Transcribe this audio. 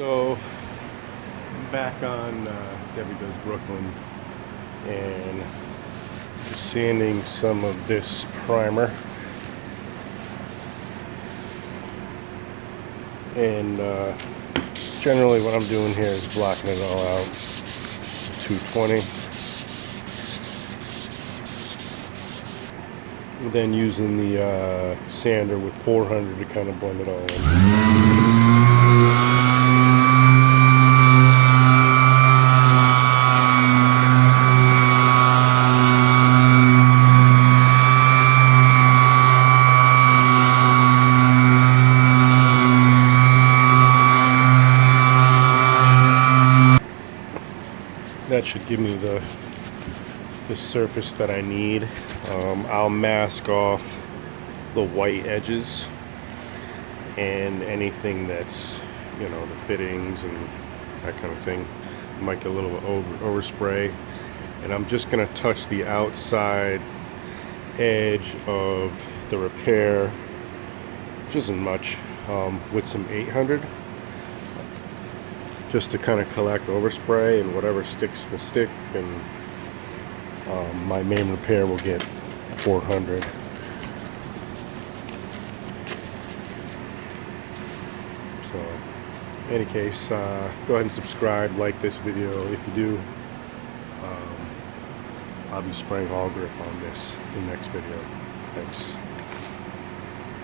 So I'm back on Debbie Does Brooklyn and just sanding some of this primer, and generally what I'm doing here is blocking it all out. 220, and then using the sander with 400 to kind of blend it all in. That should give me the surface that I need. I'll mask off the white edges and anything that's, you know, the fittings and that kind of thing. Might get a little overspray, and I'm just gonna touch the outside edge of the repair, which isn't much, with some 800. Just to kind of collect overspray, and whatever sticks will stick, and my main repair will get 400. So in any case, go ahead and subscribe, like this video if you do. I'll be spraying awlgrip on this in the next video. Thanks.